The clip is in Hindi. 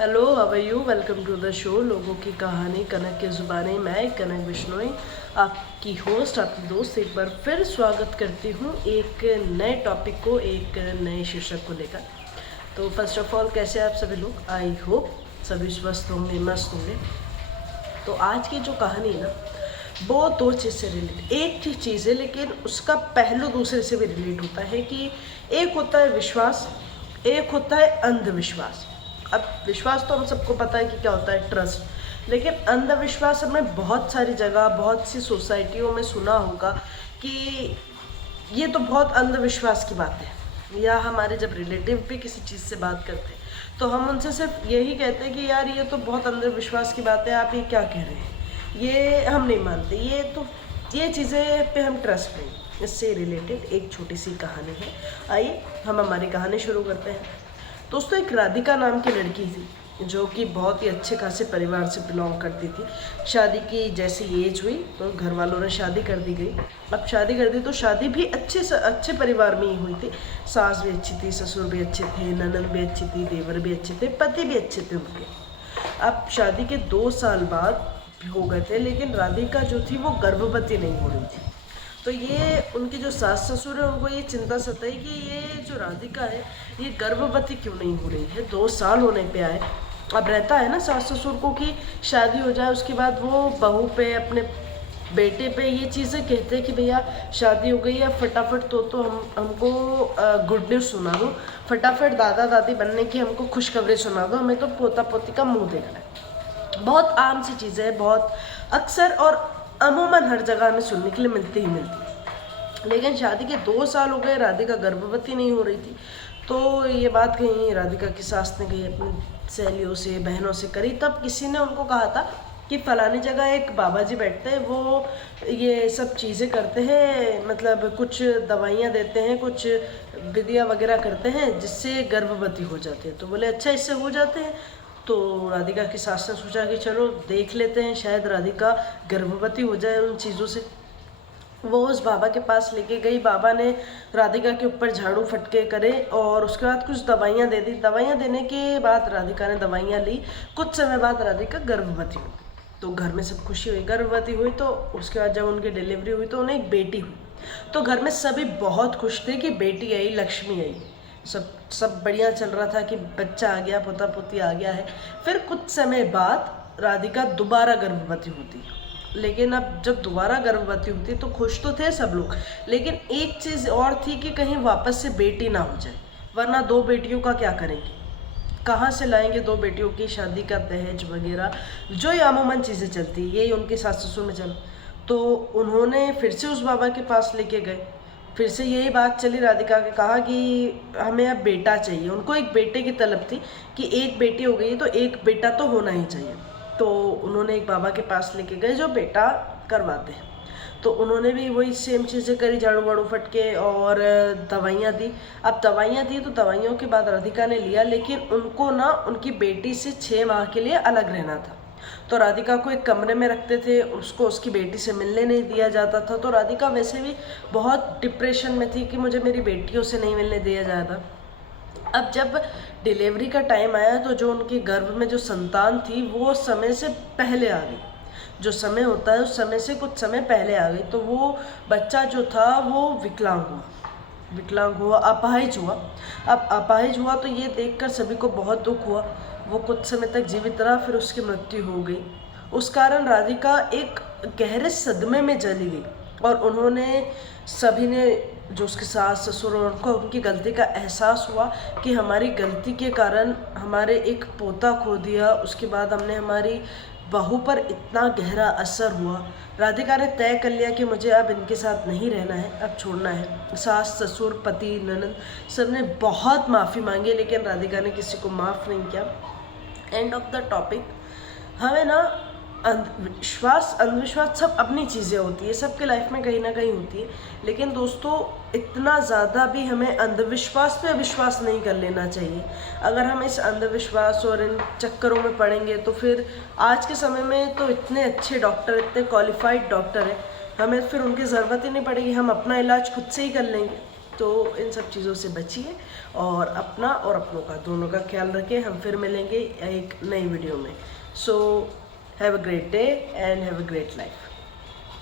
Hello, how are you? Welcome to the show लोगों की कहानी कनक की ज़ुबानी। मैं कनक बिश्नोई, आपकी होस्ट, आपकी दोस्त, एक बार फिर स्वागत करती हूँ एक नए टॉपिक को, एक नए शीर्षक को लेकर। तो फर्स्ट ऑफ ऑल, कैसे आप सभी लोग? आई होप सभी स्वस्थ होंगे, मस्त होंगे। तो आज की जो कहानी है ना, वो दो चीज़ से रिलेटेड, एक ही चीज़ है लेकिन उसका पहलू दूसरे से भी रिलेट होता है। कि एक होता है विश्वास, एक होता है अंधविश्वास। अब विश्वास तो हम सबको पता है कि क्या होता है, ट्रस्ट। लेकिन अंधविश्वास हमने बहुत सारी जगह, बहुत सी सोसाइटियों में सुना होगा कि ये तो बहुत अंधविश्वास की बात है। या हमारे जब रिलेटिव भी किसी चीज़ से बात करते हैं तो हम उनसे सिर्फ यही कहते हैं कि यार ये तो बहुत अंधविश्वास की बात है, आप ये क्या कह रहे हैं, ये हम नहीं मानते, ये चीज़ें पे हम ट्रस्ट नहीं। इससे रिलेटेड एक छोटी सी कहानी है। आइए हम हमारी कहानी शुरू करते हैं। दोस्तों, एक राधिका नाम की लड़की थी जो कि बहुत ही अच्छे खासे परिवार से बिलोंग करती थी। शादी की जैसी एज हुई तो घर वालों ने शादी कर दी गई। अब शादी कर दी तो शादी भी अच्छे परिवार में ही हुई थी। सास भी अच्छी थी, ससुर भी अच्छे थे, ननद भी अच्छी थी, देवर भी अच्छे थे, पति भी अच्छे थे उनके। अब शादी के 2 साल बाद हो गए थे, लेकिन राधिका जो थी वो गर्भवती नहीं हो रही थी। तो ये उनके जो सास ससुर है उनको ये चिंता सताई कि ये जो राधिका है ये गर्भवती क्यों नहीं हो रही है। 2 साल होने पे आए। अब रहता है ना सास ससुर को कि शादी हो जाए उसके बाद वो बहू पे, अपने बेटे पे ये चीज़ें कहते हैं कि भैया शादी हो गई है, फटाफट तो हमको गुड न्यूज़ सुना दो, फटाफट दादा दादी बनने की हमको खुशखबरी सुना दो, हमें तो पोता पोती का मुंह देखना है। बहुत आम सी चीज़ें हैं, बहुत अक्सर और अमूमन हर जगह हमें सुनने के लिए मिलती ही मिलती है। लेकिन शादी के 2 साल हो गए, राधिका गर्भवती नहीं हो रही थी। तो ये बात कहीं राधिका की सास ने कही अपनी सहेलियों से, बहनों से करी। तब किसी ने उनको कहा था कि फलानी जगह एक बाबा जी बैठते हैं, वो ये सब चीज़ें करते हैं, मतलब कुछ दवाइयाँ देते हैं, कुछ विधियाँ वगैरह करते हैं जिससे गर्भवती हो जाते हैं। तो बोले अच्छा, इससे हो जाते हैं। तो राधिका की सास ने सोचा कि चलो देख लेते हैं, शायद राधिका गर्भवती हो जाए उन चीज़ों से। वो उस बाबा के पास लेके गई। बाबा ने राधिका के ऊपर झाड़ू फटके करे और उसके बाद कुछ दवाइयाँ दे दी। दवाइयाँ देने के बाद राधिका ने दवाइयाँ ली। कुछ समय बाद राधिका गर्भवती हो गई। तो घर में सब खुशी हुई, गर्भवती हुई। तो उसके बाद जब उनकी डिलीवरी हुई तो उन्हें एक बेटी हुई। तो घर में सभी बहुत खुश थे कि बेटी आई, लक्ष्मी आई। सब बढ़िया चल रहा था कि बच्चा आ गया, पोता पोती आ गया है। फिर कुछ समय बाद राधिका दोबारा गर्भवती होती। लेकिन अब जब दोबारा गर्भवती होती तो खुश तो थे सब लोग, लेकिन एक चीज़ और थी कि कहीं वापस से बेटी ना हो जाए, वरना 2 बेटियों का क्या करेंगे, कहाँ से लाएंगे 2 बेटियों की शादी का दहेज वगैरह, जो ये अमूमन चीज़ें चलती, यही उनके सास ससुर में चल। तो उन्होंने फिर से उस बाबा के पास लेके गए। फिर से यही बात चली, राधिका के कहा कि हमें अब बेटा चाहिए। उनको एक बेटे की तलब थी कि एक बेटी हो गई तो एक बेटा तो होना ही चाहिए। तो उन्होंने एक बाबा के पास लेके गए जो बेटा करवाते हैं। तो उन्होंने भी वही सेम चीज़ें करी, झाड़ू वाड़ू फटके और दवाइयाँ दी। अब दवाइयाँ दी तो दवाइयों के बाद राधिका ने लिया, लेकिन उनको ना उनकी बेटी से 6 माह के लिए अलग रहना था। तो राधिका को एक कमरे में रखते थे, उसको उसकी बेटी से मिलने नहीं दिया जाता था। तो राधिका वैसे भी बहुत डिप्रेशन में थी कि मुझे मेरी बेटियों से नहीं मिलने दिया जाता। अब जब डिलीवरी का टाइम आया तो जो उनके गर्भ में जो संतान थी वो समय से पहले आ गई। जो समय होता है उस समय से कुछ समय पहले आ गई। तो वो बच्चा जो था वो विकलांग हुआ, अपाहिज हुआ। अब अपाहिज हुआ तो ये देखकर सभी को बहुत दुख हुआ। वो कुछ समय तक जीवित रहा, फिर उसकी मृत्यु हो गई। उस कारण राधिका एक गहरे सदमे में चली गई और उन्होंने, सभी ने, जो उसके सास ससुर और उनको उनकी गलती का एहसास हुआ कि हमारी गलती के कारण हमारे एक पोता खो दिया। उसके बाद हमने हमारी बहू पर इतना गहरा असर हुआ। राधिका ने तय कर लिया कि मुझे अब इनके साथ नहीं रहना है, अब छोड़ना है। सास ससुर पति ननद सब ने बहुत माफ़ी मांगी, लेकिन राधिका ने किसी को माफ़ नहीं किया। End of the topic. हमें ना अंधविश्वास सब अपनी चीज़ें होती है, सबके लाइफ में कहीं ना कहीं होती है। लेकिन दोस्तों, इतना ज़्यादा भी हमें अंधविश्वास पे विश्वास नहीं कर लेना चाहिए। अगर हम इस अंधविश्वास और इन चक्करों में पड़ेंगे तो फिर आज के समय में तो इतने अच्छे डॉक्टर, इतने क्वालिफाइड डॉक्टर हैं, हमें फिर उनकी ज़रूरत ही नहीं पड़ेगी, हम अपना इलाज खुद से ही कर लेंगे। तो इन सब चीज़ों से बचिए और अपना और अपनों का दोनों का ख्याल रखें। हम फिर मिलेंगे एक नई वीडियो में। So have a great day and have a great life.